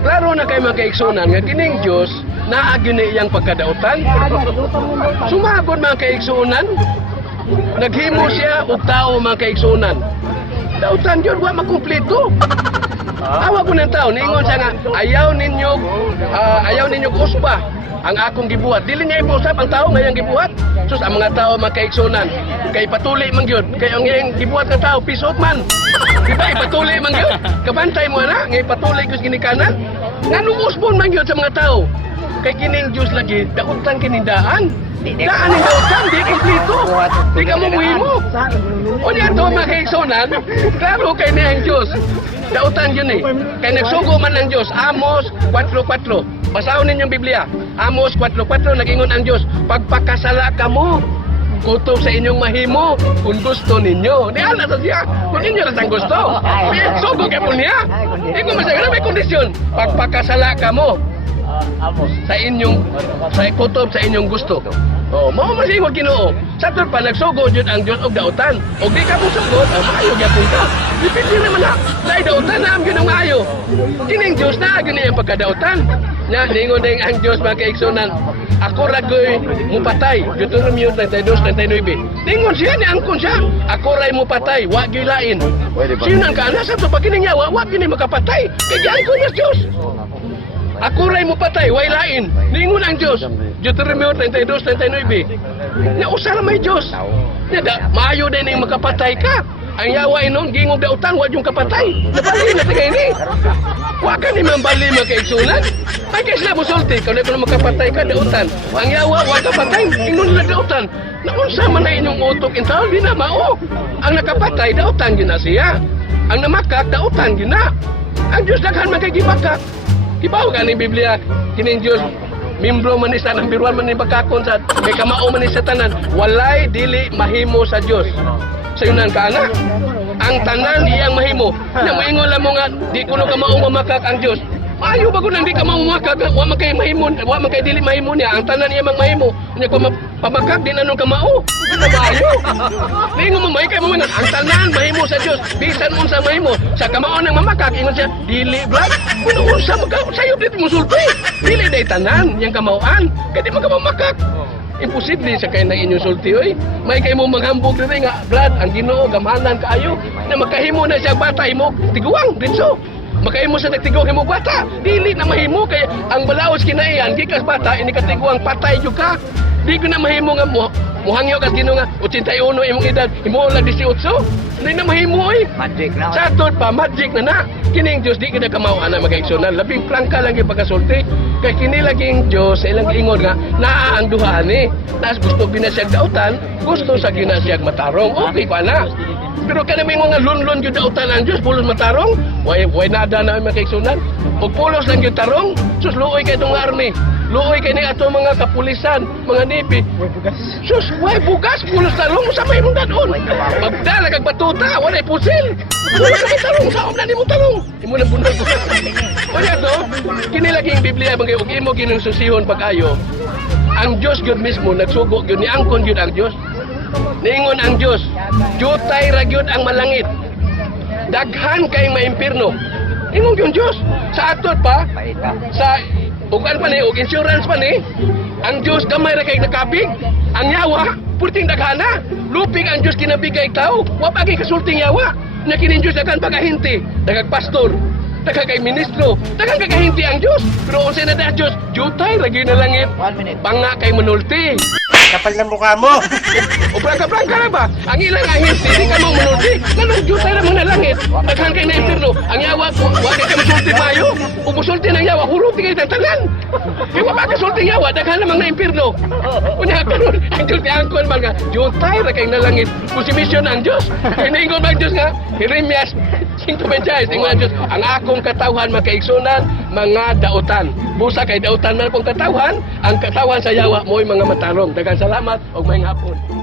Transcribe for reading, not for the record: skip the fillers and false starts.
Klaro na kay mga kaigsunan nga kining Dios naa gini iyang pagkadautan. Sumagod mga kaigsunan, naghimo siya og tao mga kaigsunan. Dautan yun wa makumpleto. Awa ko ng tao, niingon siya nga ayaw ninyo usba ang akong gibuhat. Dili niya ipausap ang tao ngayang gibuhat. Sus ang mga tao mga kaigsunan kay patuli man gyud kay ang iyang gibuhat ng tao pisot man. Di ba ipatuli man gyud? Kabantay mo na ngay patuli gyud ginikanan. Ngano usbon man gyud sa mga tao. Kay kining Dios lagi dautan kinindaan. Daan ang dautan di kompleto. Di ka mo muhimo. O niya to mga kaigsunan, klaro kay niya ang Dios. Dautan yun eh. Kay nagsugo man ang Dios. Amos 4:4. Basahon ninyong Biblia. Amos 4:4 nagingon ang Dios, pagpakasala ka mo, kutob sa inyong mahimo kung gusto ninyo. Di ala sa siya. Kung ninyo lang ang gusto. Sugo ka po niya. Di ko masaya may kondisyon. Pagpakasala ka mo sa inyong kutob sa inyong gusto. Oh, mao masingog Ginoo. Sa pa nagsugo jud ang Dios og dautan. Og di ka mo sugod, maayo gyapon ka. Dipindi naman na. Dai dautan na am ginong maayo. Kining Dios na gani ang pagkadautan. Nya ningon ding ang Dios mga kaigsunan. Ako ragoy mupatay. Deuteronomy 32:39. Ningon siya ni angkon siya. Ako ray mupatay, wa gilain. Sinan ka ana sa to pakining yawa, wa gini makapatay. Kay giangkon niya Dios. Ako ray mupatay, wa lain. Ningon ang Dios. Deuteronomy 32:39. Na usa ra may Dios. Nya maayo din ning makapatay ka. Ang yawa inon gingog dautan wa yung kapatay. Nabali na tigay ni. Wa ka ni mambali makaigsunan. Ay kay sila musulti kun kuno makapatay ka dautan. Ang yawa wa kapatay inon na dautan. Naunsa man na inyong utok intaw di na mao. Ang nakapatay dautan gyud na siya. Ang namakak dautan gyud na. Ang Dios daghan man kay gimakak. Kibaw ka ni Biblia kining Dios mimbro man ni sa number 1 man ni pagkakon sa kay kamao man ni sa tanan walay dili mahimo sa Dios. Sayunan ka na. Ang tanan iyang mahimo. Na moingon lang mo nga di kuno ka mao mamakak ang Dios. Ayo bago nang di ka mao mamakak, wa man kay mahimo, wa man kay dili mahimo niya. Ang tanan iya mang mahimo. Nya ko pamakak din anong ka mao. Ayo. Ningon mo may kay mo ang tanan mahimo sa Dios. Bisan unsa mahimo sa kamao nang mamakak ingon siya dili blad. Kuno unsa sayo dito musulti. Dili day tanan yang kamao-an. Kay di man ka mamakak. Imposible sa kay nang inyong sulti oy. May kay mo maghambog diri nga blood ang Ginoo gamanan kaayo na makahimo na siya bata imo tiguang ditso. Makahimo sa nagtiguang imo bata. Dili na mahimo kay ang balaos kinaiyan gikas bata ini katiguang patay jud ka. Di ko na mahimo nga muhangyo kas Ginoo nga 81 imong edad imo lang 18. Di na mahimo oy. Magic na. Sa tod pa magic na na. Kining Dios di kita kamao ana magaigsunan labing prangka lang gyud pagkasulti. Kay kini laging Dios ilang ingon nga naa ang duha ni. Tas gusto binasiyag dautan, gusto sa ginasiyag matarong. Okay pa na. Pero kana may mga lunlon gyud dautan ang Dios pulos matarong. Way nada na magaigsunan. Og pulos lang gyud tarong. Sus luoy kay tong army. Luoy kay ni ato mga kapulisan, mga Navy. Sus, way bugas pulos tarong sa may mong dadon. Magdala kag batuta, walay pusil. Wala kay tarong sa omna nimo tarong. Imo nang bundol ko. Kaya to, kini laging Biblia bagay og imo ginsusihon pag-ayo. Ang Dios gyud mismo nagsugo gyud ni angkon gyud ang Dios. Ningon ang Dios, jutay ra gyud ang malangit. Daghan kay maimpirno. Ingon gyud Dios. Sa atot pa, sa ugan pa ni og insurance pa ni, ang Dios gamay ra kay nakabig. Ang yawa, purting daghana. Lupig ang Dios kinabigay tao. Wa pa kay kasulting yawa. Nya kining Dios daghan pagahinti, daghang pastor, daghang kay ministro, daghang kagahinti ang Dios. Pero unsa na da Dios, jutay lagi na langit. 1 minute. Banga kay manulti. Kapal ng mukha mo. O prangka-prangka na ba? Ang ilang ahinti, di ka mong manulti. Nanong jutay na mga langit. Daghan kay na impirno. Ang yawa ko, wa kay masulti payo. Ug musulti ng yawa, hulog di kay tantanan. Kay wa pa kasulti yawa, daghan namang na impirno. Unya karon ang Dios ti angkon man nga, jutay ra kay na langit. Kung si mission ang Dios. Kay naingon ba ang Dios nga? Jeremias 5:26 ingon ang Dios, ang akong katawhan makaigsunan mga dautan. Busa kay dautan man akong katawhan, ang katawhan sa yawa mo'y mga matarong. Daghang salamat og maayong hapon.